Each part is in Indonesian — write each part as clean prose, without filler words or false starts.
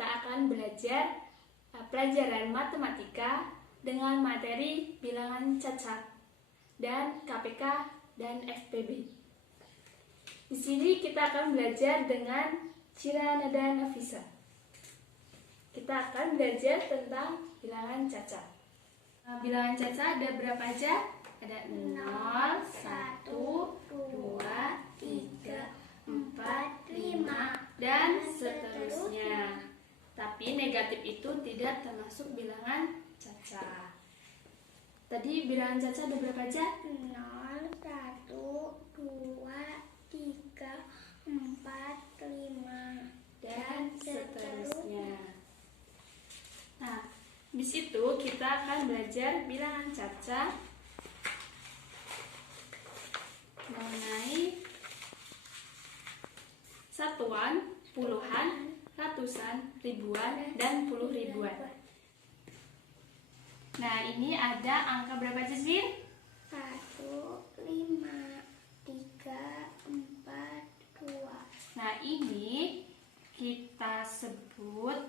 kita akan belajar pelajaran matematika dengan materi bilangan cacat dan KPK dan FPB. Di sini kita akan belajar dengan Cira Nada Nafisa. Kita akan belajar tentang bilangan cacat. Bilangan cacat ada berapa aja? Ada 0, 1, 2, 3, 4, 5, dan seterusnya. Tapi negatif itu tidak termasuk bilangan cacat. Tadi bilangan cacat ada berapa aja? 0, 1, 2, 3, 4, 5, dan seterusnya. Nah, di situ kita akan belajar bilangan cacat mengenai satuan, puluhan, ratusan, ribuan, dan puluh ribuan. Nah, ini ada angka berapa aja sih? 1, 5, 3, 4, 2. Nah, ini kita sebut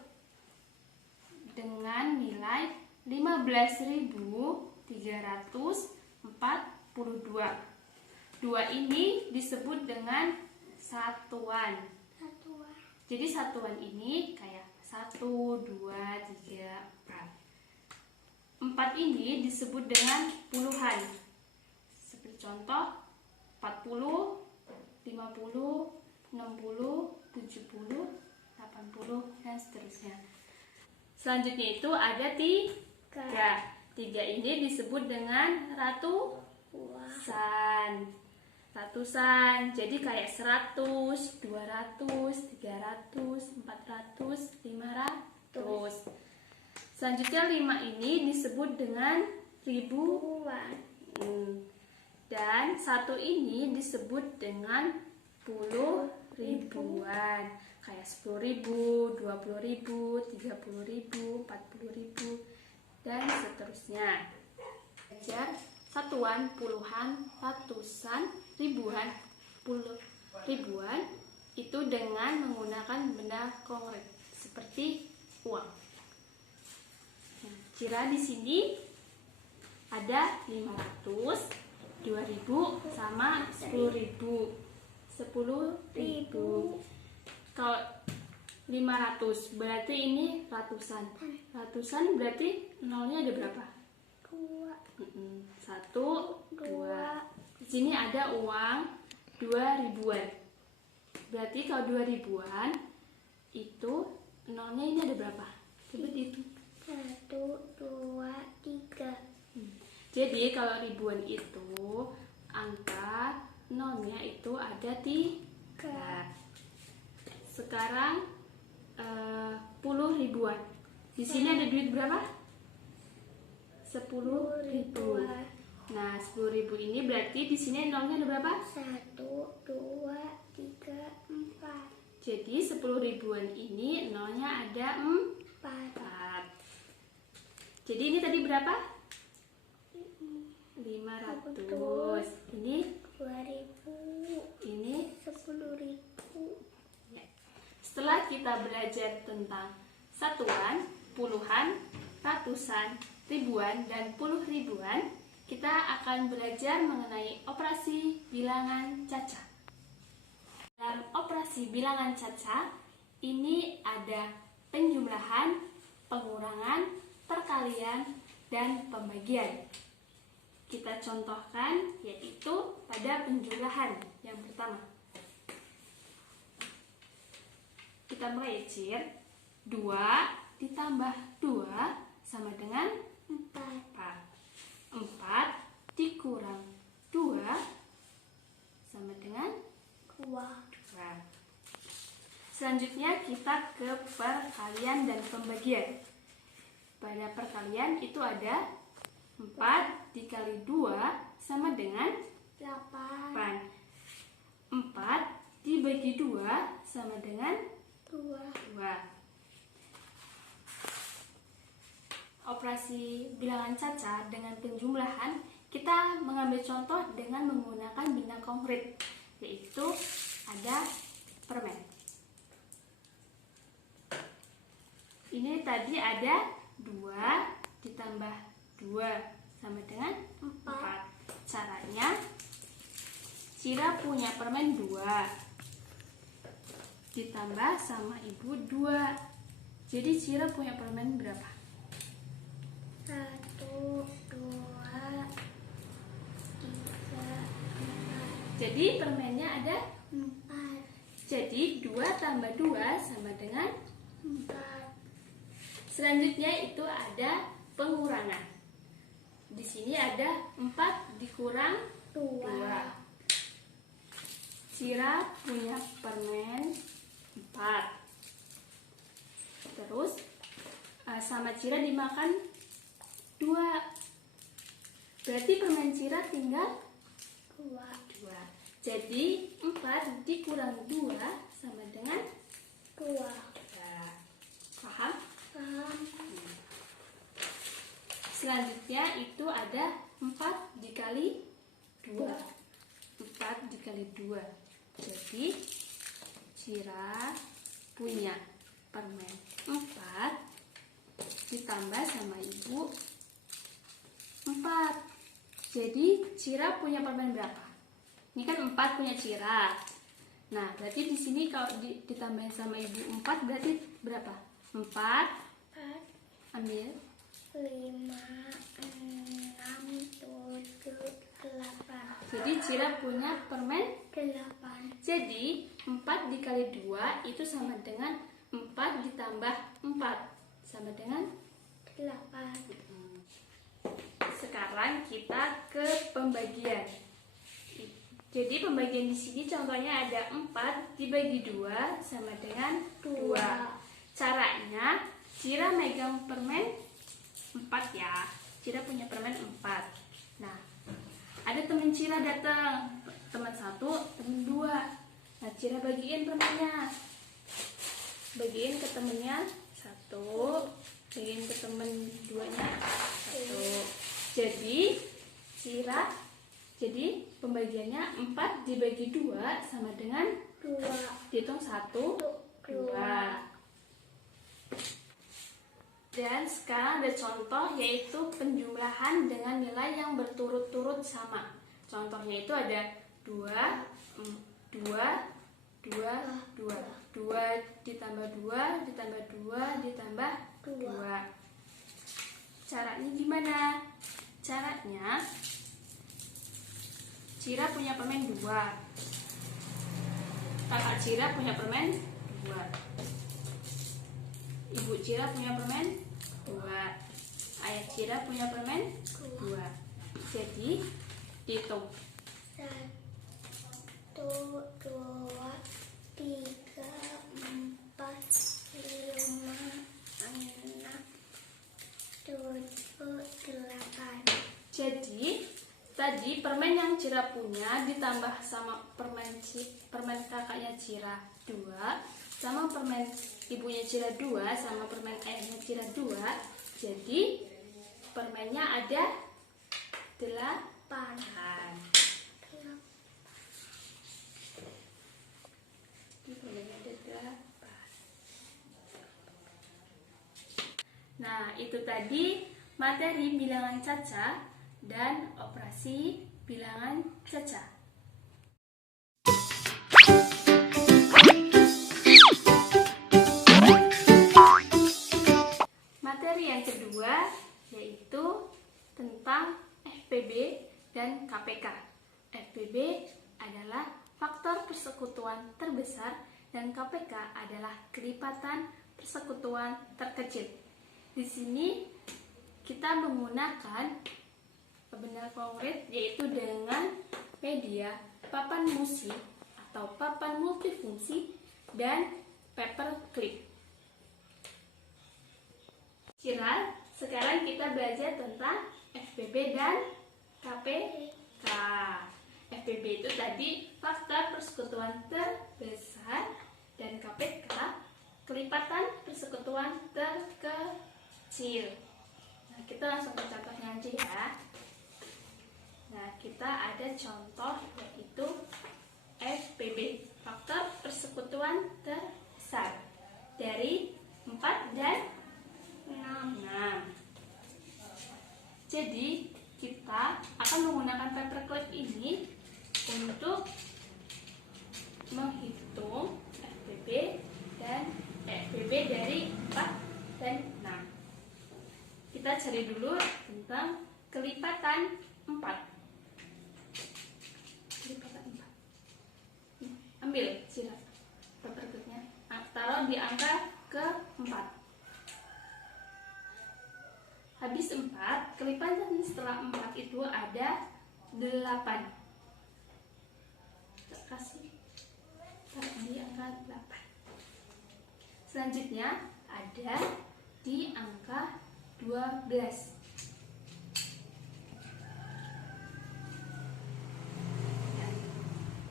dengan nilai 15.342. 2 ini disebut dengan satuan. Jadi satuan ini kayak 1, 2, 3, 4. 4 ini disebut dengan puluhan. Seperti contoh 40, 50, 60, 70, 80, dan seterusnya. Selanjutnya itu ada 3. 3 ini disebut dengan ratusan. Jadi kayak 100, 200, 300, 400, 500. Selanjutnya 5 ini disebut dengan ribuan. Dan 1 ini disebut dengan puluh ribuan. Kayak 10.000, 20.000, 30.000, 40.000, dan seterusnya. Belajar satuan, puluhan, ratusan, ribuan, puluh ribuan itu dengan menggunakan benda konkret seperti uang. Nah, Cira di sini ada 500, 2.000 sama 10.000. 10.000. Kalau 500 berarti ini ratusan. Ratusan berarti nolnya ada berapa? 2. 1, 2. Di sini ada uang 2 ribuan. Berarti kalau 2 ribuan itu nolnya ini ada berapa? Coba dihitung. 1, 2, 3. Jadi kalau ribuan itu angka nolnya itu ada 3. Sekarang puluh ribuan. Di sini ada duit berapa? 10.000. Nah, 10.000 ini berarti di sini nolnya ada berapa? 1, 2, 3, 4. Jadi 10 ribuan ini nolnya ada 4. Jadi ini tadi berapa? 500. Ini 2.000. Ini 10.000. Setelah kita belajar tentang satuan, puluhan, ratusan, ribuan, dan puluh ribuan, kita akan belajar mengenai operasi bilangan cacat. Dalam operasi bilangan cacat, ini ada penjumlahan, pengurangan, perkalian, dan pembagian. Kita contohkan yaitu pada penjumlahan yang pertama. Kita mulai Cir. 2 ditambah 2 sama dengan 4. 4 dikurang 2 sama dengan 2. Selanjutnya kita ke perkalian dan pembagian. Pada perkalian itu ada 4 dikali 2 sama dengan 8. 4 dibagi 2 sama dengan 2. Operasi bilangan cacat dengan penjumlahan kita mengambil contoh dengan menggunakan benda konkret, yaitu ada permen. Ini tadi ada 2 ditambah 2 sama dengan 4. Caranya, Cira punya permen 2 ditambah sama ibu 2. Jadi Cira punya permen berapa? 1, 2, 3, 4. Jadi permennya ada 4. Jadi 2 tambah 2 sama dengan 4. Selanjutnya itu ada pengurangan. Di sini ada 4 dikurang 2. Cira punya permen 4. Terus sama Cira dimakan 2. Berarti permen Cira tinggal 2. 2. Jadi 4 dikurang 2 sama dengan 2. Paham? Paham? Selanjutnya itu ada 4 dikali 2. 4 dikali 2. Jadi Cira punya permen 4 ditambah sama ibu 4. Jadi Cira punya permen berapa? Ini kan 4 punya Cira. Nah, berarti di sini kalau ditambahin sama ibu 4 berarti berapa? 4 ambil 5, 6, 7, 8. Jadi Cira punya permen 8. Jadi 4 dikali 2 itu sama dengan 4 ditambah 4 sama dengan 8. Sekarang kita ke pembagian. Jadi pembagian di sini contohnya ada 4 dibagi 2 sama dengan 2. Caranya Cira megang permen 4 ya. Cira punya permen 4. Nah, ada teman Cira datang, teman 1, teman 2. Nah, Cira bagiin permennya. Bagiin ke temennya 1, bagiin ke temen 2-nya 1. Jadi pembagiannya 4 dibagi 2 sama dengan 2. dihitung 1, 2. Dan sekarang ada contoh yaitu penjumlahan dengan nilai yang berturut-turut sama. Contohnya itu ada 2, 2, 2, 2. 2 ditambah 2 ditambah 2 ditambah 2. Caranya gimana? Caranya Cira punya permen 2. Kakak Cira punya permen 2. Ibu Cira punya permen 2. Ayah Cira punya permen 2. Jadi dihitung 1, 2, 3, 4, 5, 6, 7, 8. Jadi tadi permen yang Cira punya ditambah sama permen kakaknya Cira 2 sama permen ibunya Cira 2 sama permen ayahnya Cira 2. Jadi permennya ada 8. Permennya ada 8. Nah, itu tadi materi bilangan caca dan operasi bilangan caca. Materi yang kedua yaitu tentang FPB dan KPK. FPB adalah faktor persekutuan terbesar dan KPK adalah kelipatan persekutuan terkecil. Di sini kita menggunakan benda konkret yaitu dengan media papan musik atau papan multifungsi dan paperclip. Cira, sekarang kita belajar tentang FPB dan KPK. FPB itu tadi faktor persekutuan terbesar dan KPK kelipatan persekutuan terkecil. Nah, kita langsung ke contohnya aja ya. Nah, kita ada contoh yaitu FPB, faktor persekutuan terbesar dari 4 dan Jadi kita akan menggunakan paperclip ini untuk menghitung FPB dari 4 dan 6. Kita cari dulu tentang kelipatan 4. Kelipatan 4. Ambil sirat paperclipnya, taruh di angka ke-4. Habis 4, kelipatan setelah 4 itu ada 8. Kasih taruh di angka 8. Selanjutnya ada di angka 12.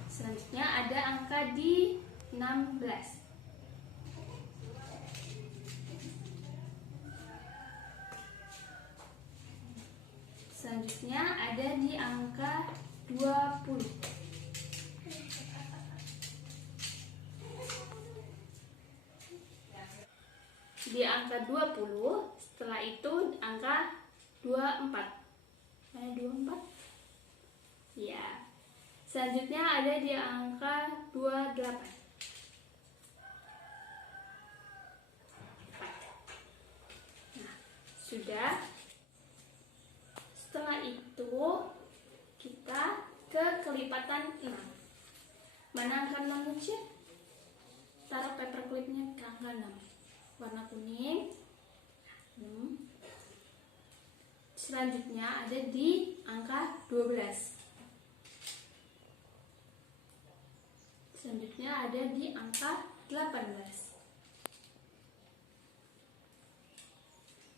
Selanjutnya ada angka di 16. Selanjutnya ada di angka 20. Di angka 20, setelah itu angka 24. Mana 24? Ya. Selanjutnya ada di angka 28. Nah, sudah. Setelah itu kita ke kelipatan 6. Mana angka 6-nya? Taruh paperclipnya ke angka 6. Warna kuning. Selanjutnya ada di angka 12. Selanjutnya ada di angka 18.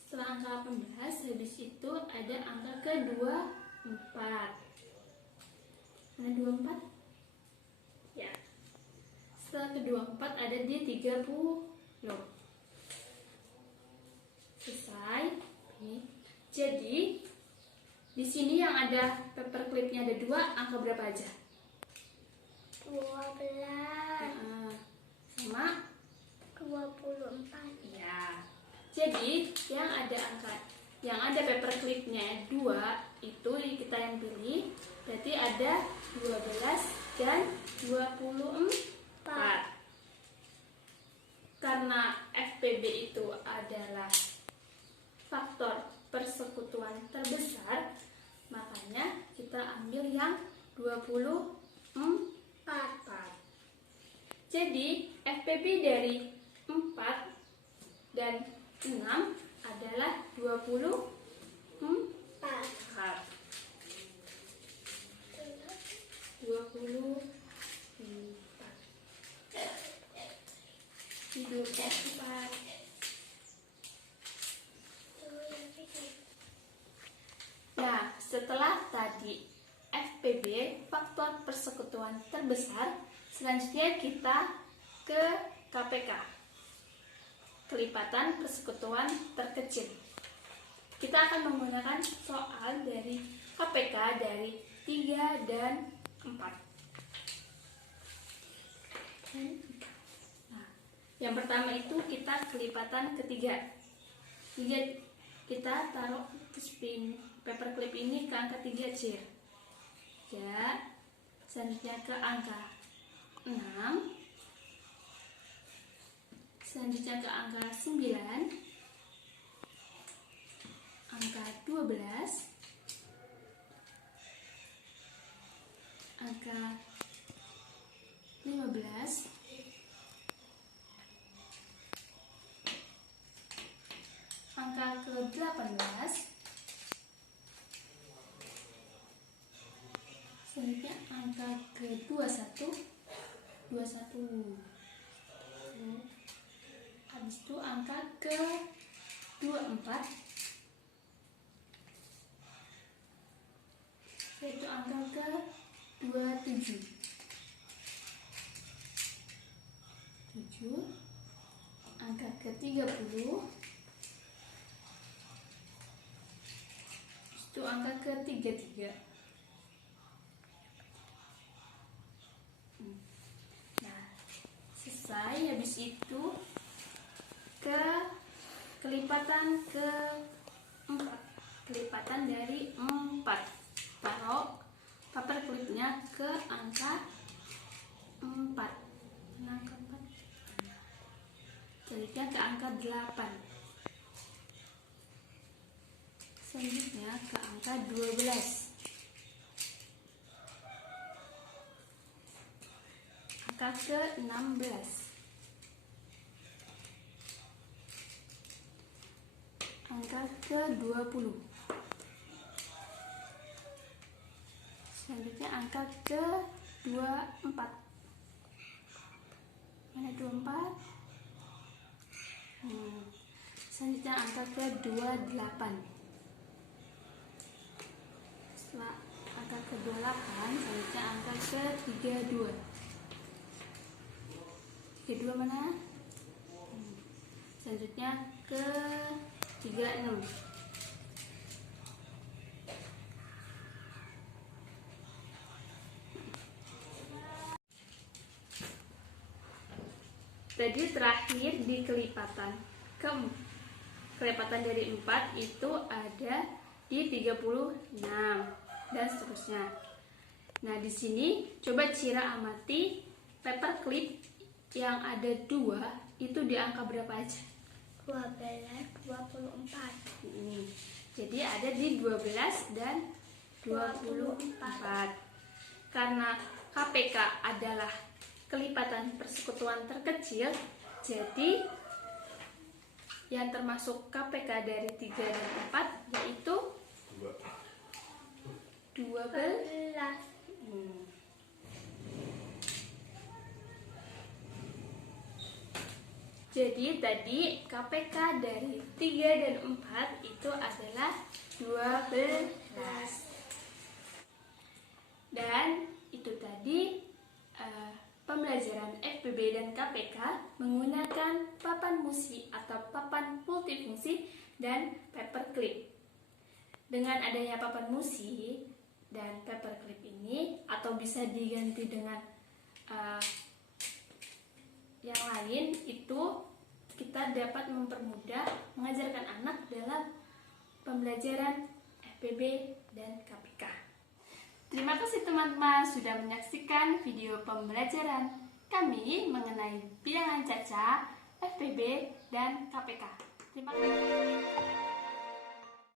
Setelah angka 18, habis itu ada angka ke-24. Mana 24? Ya. Setelah ke-24 ada di 30. Selesai. Jadi di sini yang ada paperclipnya ada 2, angka berapa aja? 12. Sama 24. ya. Jadi yang ada paperclipnya 2 itu kita yang pilih. Berarti ada 12 dan 24. Karena FPB itu adalah faktor persekutuan terbesar, makanya kita ambil yang 24. Jadi FPB dari 4 dan 6 adalah 24. 24. Nah, setelah tadi FPB, faktor persekutuan terbesar, selanjutnya kita ke KPK, kelipatan persekutuan terkecil. Kita akan menggunakan soal dari KPK dari 3 dan 4. Nah, yang pertama itu kita kelipatan ketiga. Kita taruh spin paperclip ini ke angka 3 C. Ya. Selanjutnya ke angka 6. Selanjutnya ke angka 9. Angka 12. Angka 15. Angka ke-18. Selanjutnya angka ke-21. Habis itu angka ke-24. Yaitu angka ke-27. 7. Angka ke-30. Itu angka ke-33. Nah, selesai. Habis itu ke kelipatan ke-4. kelipatan dari 4. Taruh paper clipnya ke angka 4. Angka 4. Selanjutnya ke angka 8. Selanjutnya ke angka 12. Angka ke 16. Angka ke 20. Selanjutnya angka ke 24. Mana 24? Selanjutnya angka ke 28. Setelah angka ke 28, selanjutnya angka ke 32. 32 mana? Selanjutnya ke 36. Jadi terakhir di kelipatan kelipatan dari 4 itu ada di 36 dan seterusnya. Nah, di sini coba Cira amati paperclip yang ada 2 itu di angka berapa aja? 12, 24. Jadi ada di 12 dan 24. Karena KPK adalah kelipatan persekutuan terkecil, jadi yang termasuk KPK dari 3 dan 4 yaitu 12. Jadi tadi KPK dari 3 dan 4 itu adalah 12. Dan itu tadi pembelajaran FPB dan KPK menggunakan papan musi atau papan multifungsi dan paperclip. Dengan adanya papan musi dan paperclip ini, atau bisa diganti dengan yang lain, itu kita dapat mempermudah mengajarkan anak dalam pembelajaran FPB dan KPK. Terima kasih teman-teman sudah menyaksikan video pembelajaran kami mengenai bilangan caca, FPB, dan KPK. Terima kasih.